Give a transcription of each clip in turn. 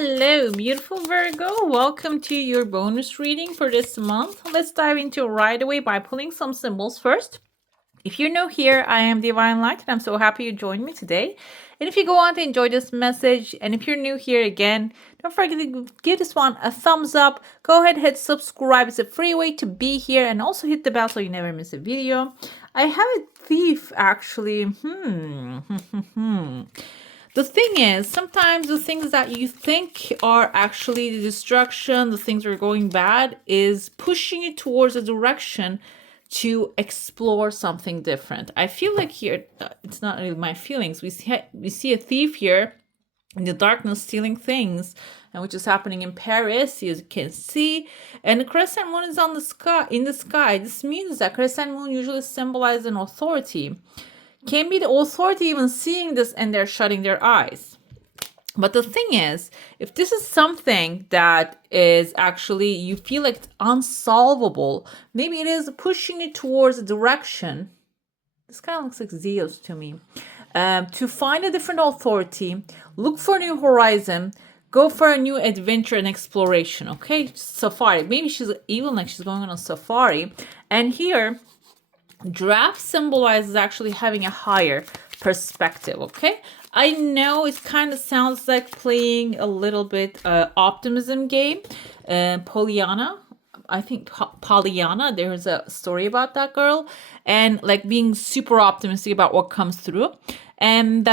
Hello, beautiful Virgo. Welcome to your bonus reading for this month. Let's dive into it right away by pulling some symbols first. If you're new here, I am Divine Light, and I'm so happy you joined me today. And if you go on to enjoy this message, and if you're new here again, don't forget to give this one a thumbs up. Go ahead, hit subscribe. It's a free way to be here, and also hit the bell so you never miss a video. I have a thief, actually. The thing is, sometimes the things that you think are actually the destruction, the things that are going bad, is pushing you towards a direction to explore something different. I feel like here, it's not really my feelings. We see a thief here in the darkness stealing things, and which is happening in Paris, as you can see. And the crescent moon is on the sky, in the sky. This means that crescent moon usually symbolizes an authority. Can be the authority even seeing this and they're shutting their eyes. But the thing is, if this is something that is actually, you feel like it's unsolvable, maybe it is pushing you towards a direction. This kind of looks like Zeus to me. To find a different authority, look for a new horizon, go for a new adventure and exploration, okay? Safari. Maybe she's even like she's going on a safari. And here, giraffe symbolizes actually having a higher perspective, okay? I know it kind of sounds like playing a little bit optimism game. Pollyanna, I think Pollyanna, there's a story about that girl, and like being super optimistic about what comes through. And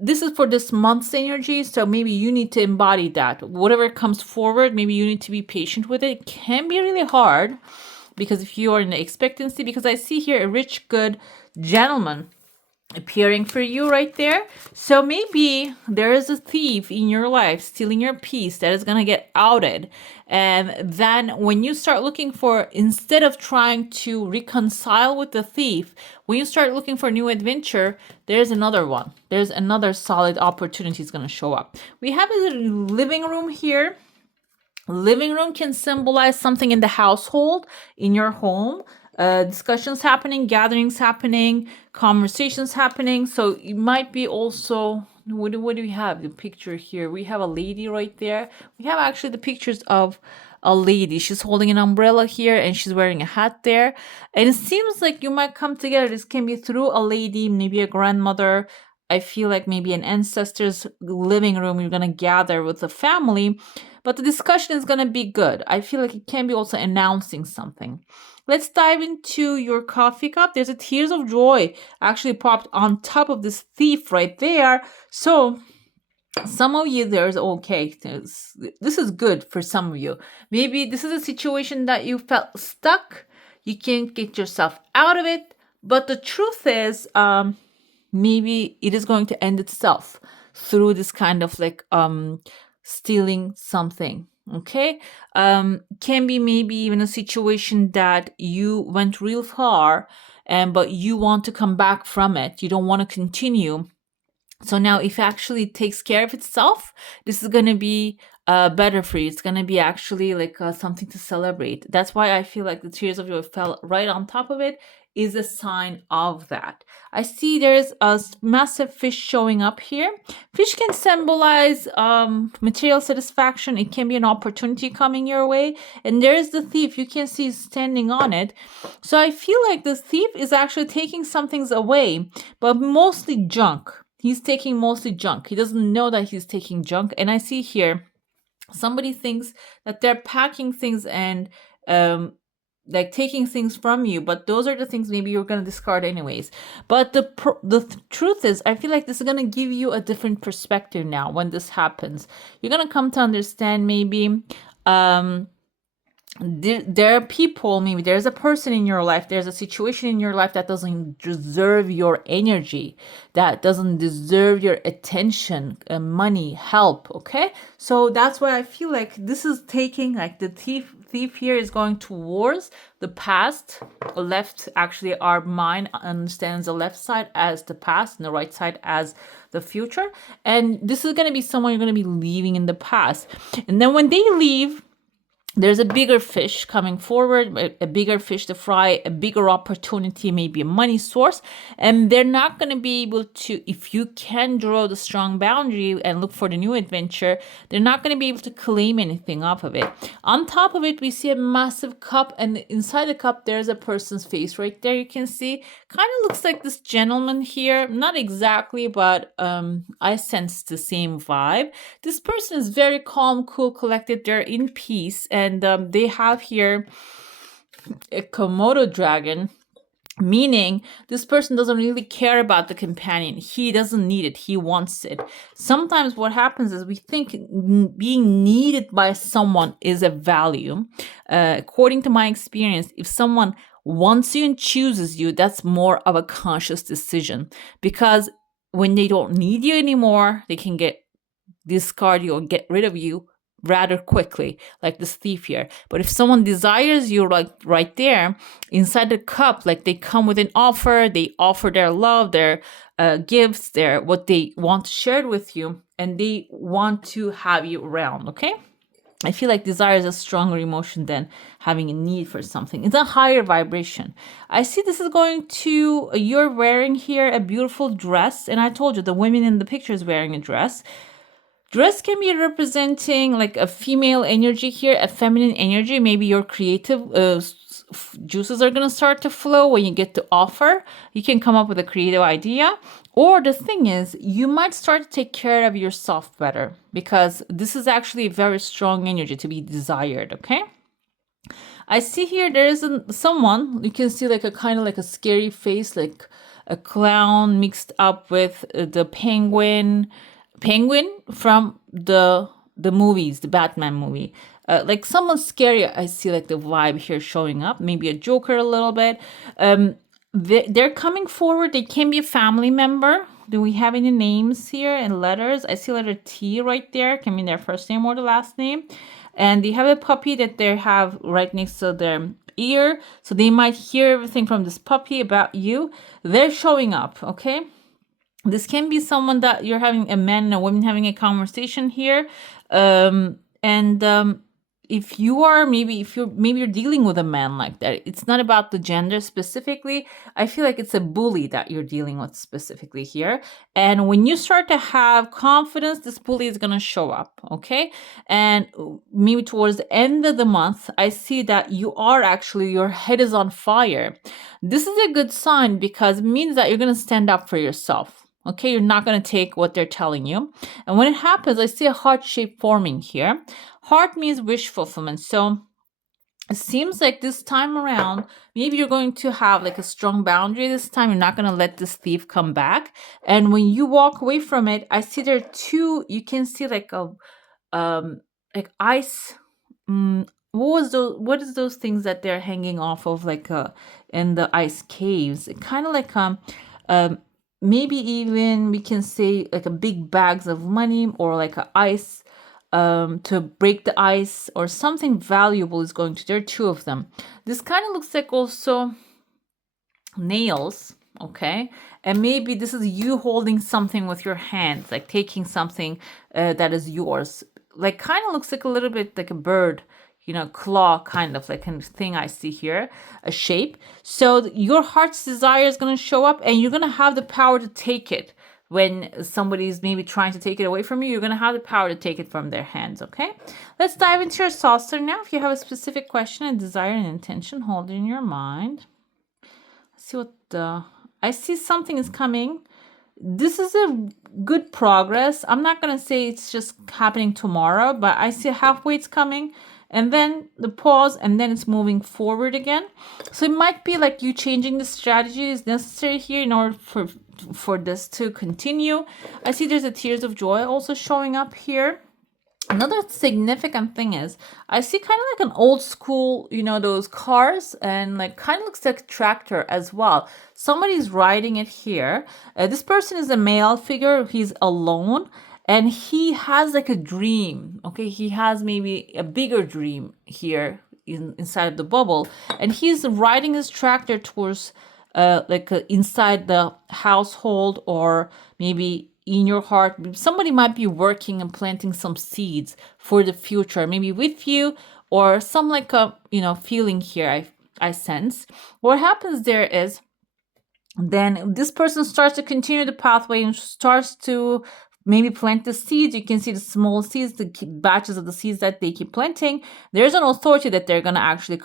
this is for this month's energy, so maybe you need to embody that. Whatever comes forward, maybe you need to be patient with it. It can be really hard, because if you are in the expectancy, because I see here a rich, good gentleman appearing for you right there. So maybe there is a thief in your life stealing your peace that is going to get outed. And then when you start looking for, instead of trying to reconcile with the thief, when you start looking for a new adventure, there's another one. There's another solid opportunity is going to show up. We have a living room here. Living room can symbolize something in the household, in your home, discussions happening, gatherings happening, conversations happening. So it might be also, what do we have? The picture here. We have a lady right there. We have actually the pictures of a lady. She's holding an umbrella here and she's wearing a hat there. And it seems like you might come together. This can be through a lady, maybe a grandmother. I feel like maybe an ancestor's living room. You're going to gather with the family. But the discussion is going to be good. I feel like it can be also announcing something. Let's dive into your coffee cup. There's a tears of joy actually popped on top of this thief right there. So some of you, there's okay. This is good for some of you. Maybe this is a situation that you felt stuck. You can't get yourself out of it. But the truth is, maybe it is going to end itself through this kind of like stealing something. Okay, can be maybe even a situation that you went real far, but you want to come back from it. You don't want to continue. So now, if actually it takes care of itself, this is going to be better for you. It's going to be actually like something to celebrate. That's why I feel like the tears of joy fell right on top of it is a sign of that. I see there's a massive fish showing up here. Fish can symbolize material satisfaction. It can be an opportunity coming your way. And there's the thief. You can see standing on it. So I feel like the thief is actually taking some things away, but mostly junk. He's taking mostly junk. He doesn't know that he's taking junk. And I see here, somebody thinks that they're packing things and like taking things from you, but those are the things maybe you're going to discard anyways. But the truth is, I feel like this is going to give you a different perspective now when this happens. You're going to come to understand maybe there are people, maybe there's a person in your life, there's a situation in your life that doesn't deserve your energy, that doesn't deserve your attention, money, help, okay? So that's why I feel like this is taking, like the thief here is going towards the past. Left, actually, our mind understands the left side as the past and the right side as the future. And this is going to be someone you're going to be leaving in the past. And then when they leave, there's a bigger fish coming forward, a bigger fish to fry, a bigger opportunity, maybe a money source. And they're not going to be able to, if you can draw the strong boundary and look for the new adventure, they're not going to be able to claim anything off of it. On top of it, we see a massive cup, and inside the cup, there's a person's face right there. You can see, kind of looks like this gentleman here. Not exactly, but I sense the same vibe. This person is very calm, cool, collected. They're in peace, and they have here a Komodo dragon, meaning this person doesn't really care about the companion. He doesn't need it. He wants it. Sometimes what happens is we think being needed by someone is a value. According to my experience, if someone wants you and chooses you, that's more of a conscious decision, because when they don't need you anymore, they can discard you or get rid of you rather quickly, like this thief here. But if someone desires you, like right there inside the cup, like they come with an offer, they offer their love, their gifts, their what they want to share with you, and they want to have you around. Okay, I feel like desire is a stronger emotion than having a need for something. It's a higher vibration. I see this is going to, you're wearing here a beautiful dress, and I told you the women in the picture is wearing a dress. Dress can be representing like a female energy here, a feminine energy. Maybe your creative juices are going to start to flow when you get to offer. You can come up with a creative idea. Or the thing is, you might start to take care of yourself better, because this is actually a very strong energy to be desired, okay? I see here there is someone, you can see like a kind of like a scary face, like a clown mixed up with the penguin from the movies, the Batman movie. Like someone scary. I see like the vibe here showing up, maybe a Joker a little bit. They're coming forward. They can be a family member. Do we have any names here and letters? I see letter T right there. Can mean their first name or the last name. And they have a puppy that they have right next to their ear. So they might hear everything from this puppy about you. They're showing up, okay? This can be someone that you're having, a man and a woman having a conversation here. If you are, maybe you're dealing with a man like that, it's not about the gender specifically. I feel like it's a bully that you're dealing with specifically here. And when you start to have confidence, this bully is going to show up, okay? And maybe towards the end of the month, I see that you are actually, your head is on fire. This is a good sign, because it means that you're going to stand up for yourself. Okay, you're not going to take what they're telling you. And when it happens, I see a heart shape forming here. Heart means wish fulfillment. So it seems like this time around, maybe you're going to have like a strong boundary this time. You're not going to let this thief come back. And when you walk away from it, I see there are two, you can see like a like ice. What is those things that they're hanging off of, like in the ice caves? Kind of like maybe even we can say like a big bags of money, or like a ice to break the ice, or something valuable is going to, there are two of them. This kind of looks like also nails, okay? And maybe this is you holding something with your hands, like taking something that is yours. Like kind of looks like a little bit like a bird, claw kind of like kind of thing I see here, a shape. So your heart's desire is going to show up, and you're going to have the power to take it. When somebody's maybe trying to take it away from you, you're going to have the power to take it from their hands, okay? Let's dive into your saucer now. If you have a specific question, a desire, and intention, hold it in your mind. Let's see I see something is coming. This is a good progress. I'm not going to say it's just happening tomorrow, but I see halfway it's coming, and then the pause, and then it's moving forward again. So it might be like you changing the strategy is necessary here in order for this to continue. I see there's a tears of joy also showing up here. Another significant thing is I see kind of like an old school, those cars, and like kind of looks like a tractor as well. Somebody's riding it here. This person is a male figure. He's alone, and he has like a dream. Okay, he has maybe a bigger dream here inside of the bubble, and he's riding his tractor towards inside the household, or maybe in your heart. Somebody might be working and planting some seeds for the future, maybe with you or some like a feeling here I sense. What happens there is then this person starts to continue the pathway and starts to maybe plant the seeds. You can see the small seeds, the batches of the seeds that they keep planting. There's an authority that they're going to actually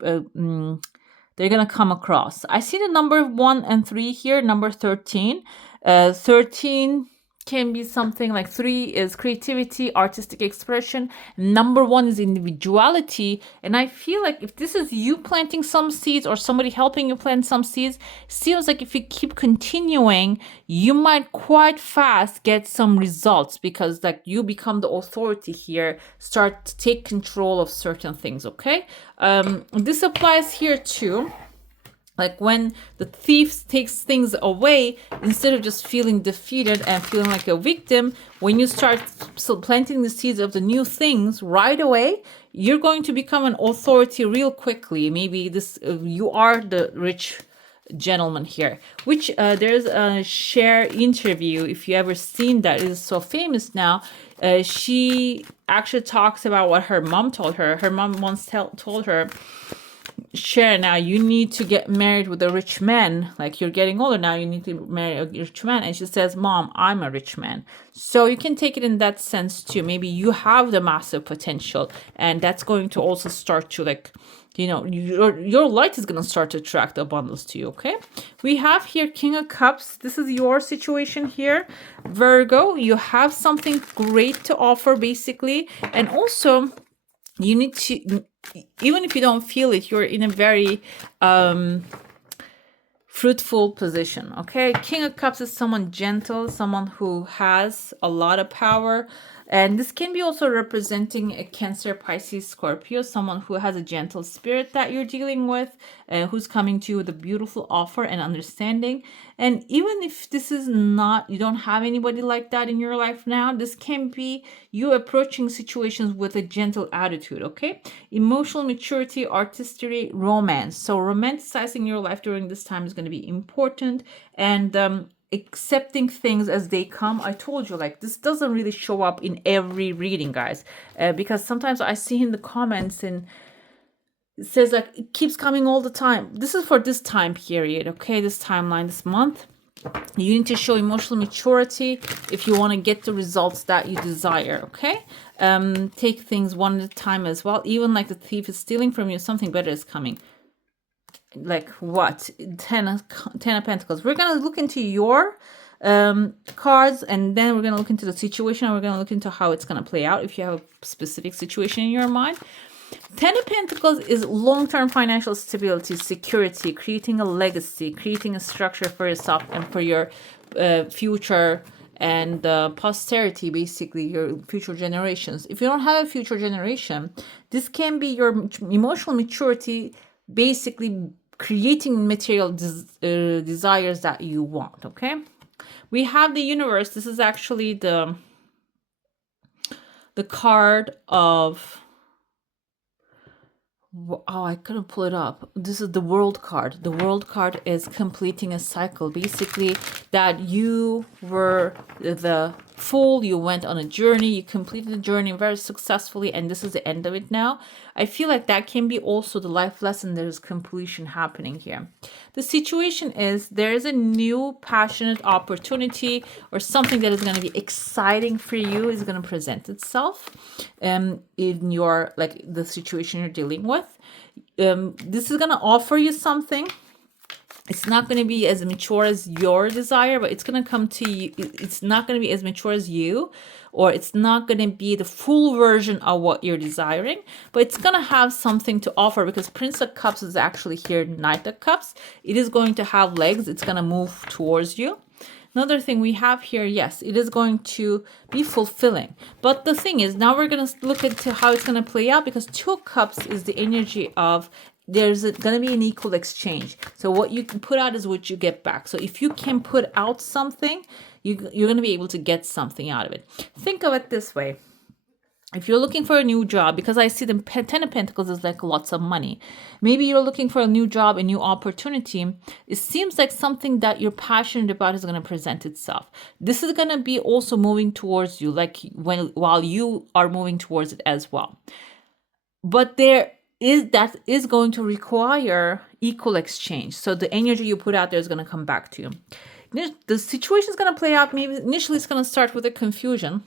they're going to come across. I see the number 1 and 3 here, number 13. 13 can be something like 3 is creativity, artistic expression. Number 1 is individuality. And I feel like if this is you planting some seeds or somebody helping you plant some seeds, seems like if you keep continuing, you might quite fast get some results, because like you become the authority here, start to take control of certain things. Okay. This applies here too. Like when the thief takes things away, instead of just feeling defeated and feeling like a victim, when you start planting the seeds of the new things right away, you're going to become an authority real quickly. Maybe this you are the rich gentleman here, which there's a Cher interview, if you ever seen that, it is so famous now. She actually talks about what her mom told her. Her mom once told her, Cher, now you need to get married with a rich man. Like, you're getting older now, you need to marry a rich man. And she says, Mom, I'm a rich man. So you can take it in that sense too. Maybe you have the massive potential, and that's going to also start to like, your light is going to start to attract abundance to you. Okay. We have here King of Cups. This is your situation here, Virgo. You have something great to offer basically. And also you need to, even if you don't feel it, you're in a very fruitful position. Okay. King of Cups is someone gentle, someone who has a lot of power. And this can be also representing a Cancer, Pisces, Scorpio, someone who has a gentle spirit that you're dealing with, who's coming to you with a beautiful offer and understanding. And even if this is not, you don't have anybody like that in your life now, this can be you approaching situations with a gentle attitude, okay? Emotional maturity, artistry, romance. So romanticizing your life during this time is going to be important. And accepting things as they come. I told you, like, this doesn't really show up in every reading, guys, because sometimes I see in the comments and it says like it keeps coming all the time. This is for this time period, okay? This timeline, this month. You need to show emotional maturity if you want to get the results that you desire, okay? Take things one at a time as well. Even like the thief is stealing from you, something better is coming. Like what? 10 of Pentacles. We're going to look into your cards, and then we're going to look into the situation, and we're going to look into how it's going to play out if you have a specific situation in your mind. 10 of Pentacles is long-term financial stability, security, creating a legacy, creating a structure for yourself and for your future and posterity, basically your future generations. If you don't have a future generation, this can be your emotional maturity, basically creating material desires that you want. Okay, we have the universe. This is actually the card of, oh, I couldn't pull it up. This is the World card. The World card is completing a cycle, basically that you were the fool, you went on a journey, you completed the journey very successfully, and this is the end of it now. I feel like that can be also the life lesson. There is completion happening here. The situation is there is a new passionate opportunity or something that is going to be exciting for you is going to present itself in your, like, the situation you're dealing with. This is going to offer you something. It's not going to be as mature as your desire, but it's going to come to you. It's not going to be as mature as you, or it's not going to be the full version of what you're desiring, but it's going to have something to offer, because Prince of Cups is actually here, Knight of Cups. It is going to have legs. It's going to move towards you. Another thing we have here, yes, it is going to be fulfilling. But the thing is, now we're going to look into how it's going to play out, because Two of Cups is the energy of there's going to be an equal exchange. So what you can put out is what you get back. So if you can put out something, you're going to be able to get something out of it. Think of it this way. If you're looking for a new job, because I see the 10 of Pentacles is like lots of money. Maybe you're looking for a new job, a new opportunity. It seems like something that you're passionate about is going to present itself. This is going to be also moving towards you, like while you are moving towards it as well. but that is going to require equal exchange. So the energy you put out there is going to come back to you. The situation is going to play out. Maybe initially it's going to start with a confusion.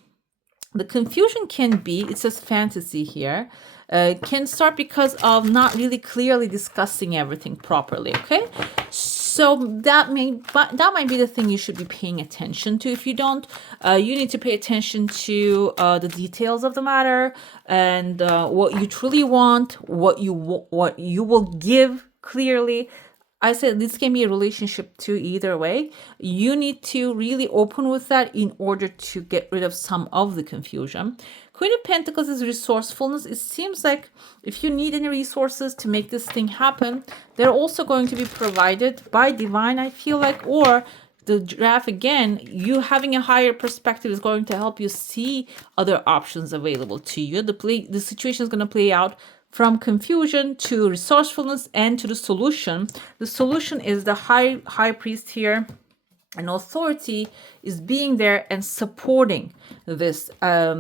The confusion can be, it says fantasy here, can start because of not really clearly discussing everything properly, okay? So that might be the thing you should be paying attention to. If you don't, you need to pay attention to the details of the matter and what you truly want, what you will give clearly. I said this can be a relationship too, either way. You need to really open with that in order to get rid of some of the confusion. Queen of Pentacles is resourcefulness. It seems like if you need any resources to make this thing happen, they're also going to be provided by divine, I feel like, or the draft again, you having a higher perspective is going to help you see other options available to you. The situation is going to play out from confusion to resourcefulness and to the solution. The solution is the high priest here, and authority is being there and supporting this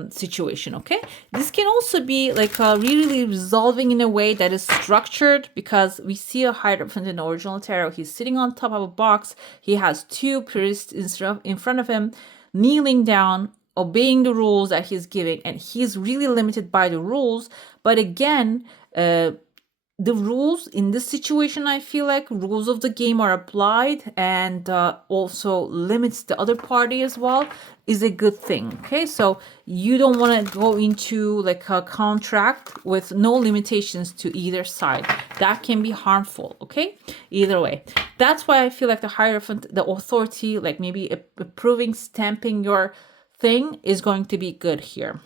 situation, okay? This can also be like really resolving in a way that is structured, because we see a Hierophant in the original tarot. He's sitting on top of a box. He has two priests in front of him, kneeling down, obeying the rules that he's giving, and he's really limited by the rules. But again, the rules in this situation, I feel like rules of the game are applied, and also limits the other party as well, is a good thing. Okay, so you don't want to go into like a contract with no limitations to either side. That can be harmful. Okay, either way. That's why I feel like the Hierophant, the authority, like maybe approving, stamping your thing, is going to be good here.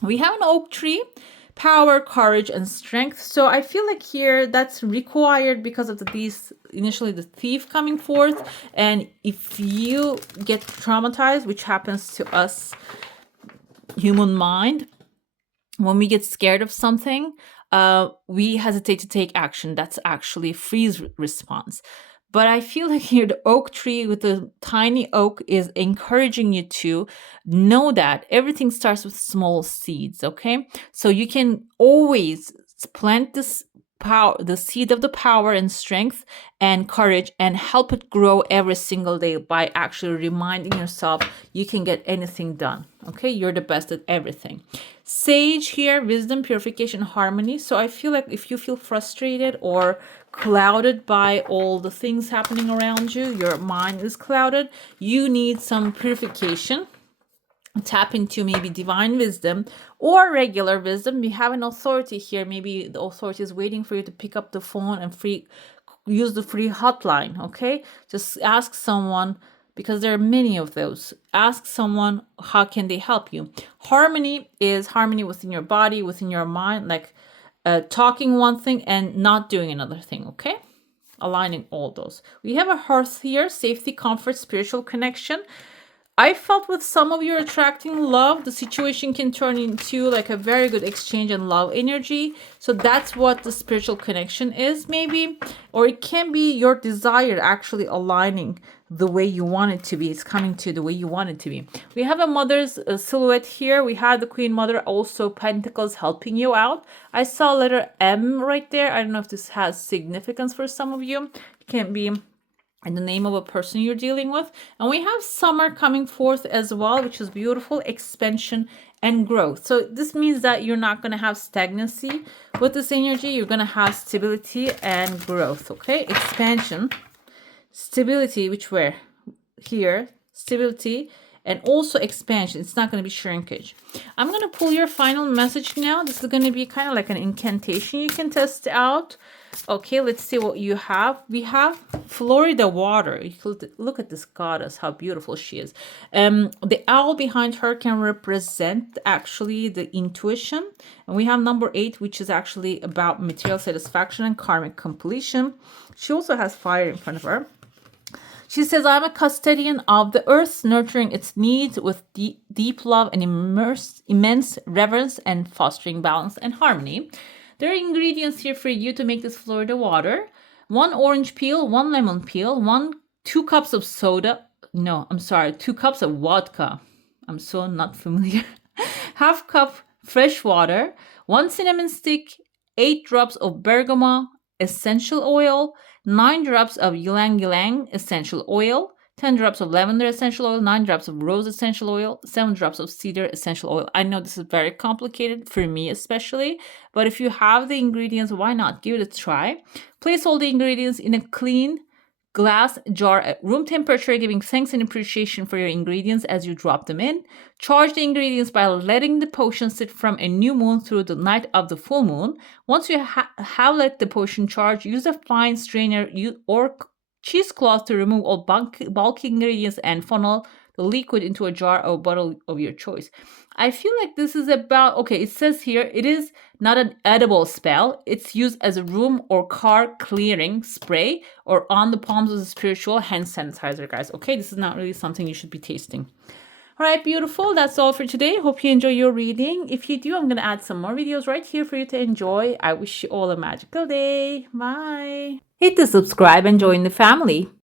We have an oak tree, power, courage, and strength. So I feel like here that's required because of initially the thief coming forth. And if you get traumatized, which happens to us, human mind, when we get scared of something, we hesitate to take action. That's actually a freeze response. But I feel like here the oak tree with the tiny oak is encouraging you to know that everything starts with small seeds, okay? So you can always plant the seed of the power and strength and courage, and help it grow every single day by actually reminding yourself you can get anything done, okay? You're the best at everything. Sage here, wisdom, purification, harmony. So I feel like if you feel frustrated or clouded by all the things happening around you, your mind is clouded, you need some purification. Tap into maybe divine wisdom or regular wisdom. We have an authority here. Maybe the authority is waiting for you to pick up the phone and use the free hotline, okay? Just ask someone, because there are many of those. Ask someone, how can they help you? Harmony is harmony within your body, within your mind, like talking one thing and not doing another thing, okay? Aligning all those. We have a hearth here, safety, comfort, spiritual connection. I felt with some of you attracting love, the situation can turn into like a very good exchange and love energy. So that's what the spiritual connection is, maybe. Or it can be your desire actually aligning the way you want it to be. It's coming to the way you want it to be. We have a mother's silhouette here. We had the Queen Mother, also Pentacles, helping you out. I saw letter M right there. I don't know if this has significance for some of you. It can be in the name of a person you're dealing with. And we have summer coming forth as well, which is beautiful, expansion and growth. So this means that you're not going to have stagnancy with this energy. You're going to have stability and growth, okay? Expansion, stability, which were here, stability, and also expansion. It's not going to be shrinkage. I'm going to pull your final message now. This is going to be kind of like an incantation you can test out. Okay, let's see what you have. We have Florida water. You look at this goddess, how beautiful she is. The owl behind her can represent actually the intuition. And we have number 8, which is actually about material satisfaction and karmic completion. She also has fire in front of her. She says, I'm a custodian of the earth, nurturing its needs with deep love and immense reverence, and fostering balance and harmony. There are ingredients here for you to make this Florida water. 1 orange peel, 1 lemon peel, 2 cups of soda. No, I'm sorry, 2 cups of vodka. I'm so not familiar. Half cup fresh water, 1 cinnamon stick, 8 drops of bergamot essential oil, 9 drops of ylang ylang essential oil, 10 drops of lavender essential oil, 9 drops of rose essential oil, 7 drops of cedar essential oil. I know this is very complicated for me especially, but if you have the ingredients, why not? Give it a try. Place all the ingredients in a clean glass jar at room temperature, giving thanks and appreciation for your ingredients as you drop them in. Charge the ingredients by letting the potion sit from a new moon through the night of the full moon. Once you have let the potion charge, use a fine strainer or cheesecloth to remove all bulky ingredients and funnel the liquid into a jar or bottle of your choice. I feel like this is about, okay, it says here, it is not an edible spell. It's used as a room or car clearing spray or on the palms of the spiritual hand sanitizer, guys. Okay, this is not really something you should be tasting. All right, beautiful. That's all for today. Hope you enjoy your reading. If you do, I'm going to add some more videos right here for you to enjoy. I wish you all a magical day. Bye. Hit the subscribe and join the family.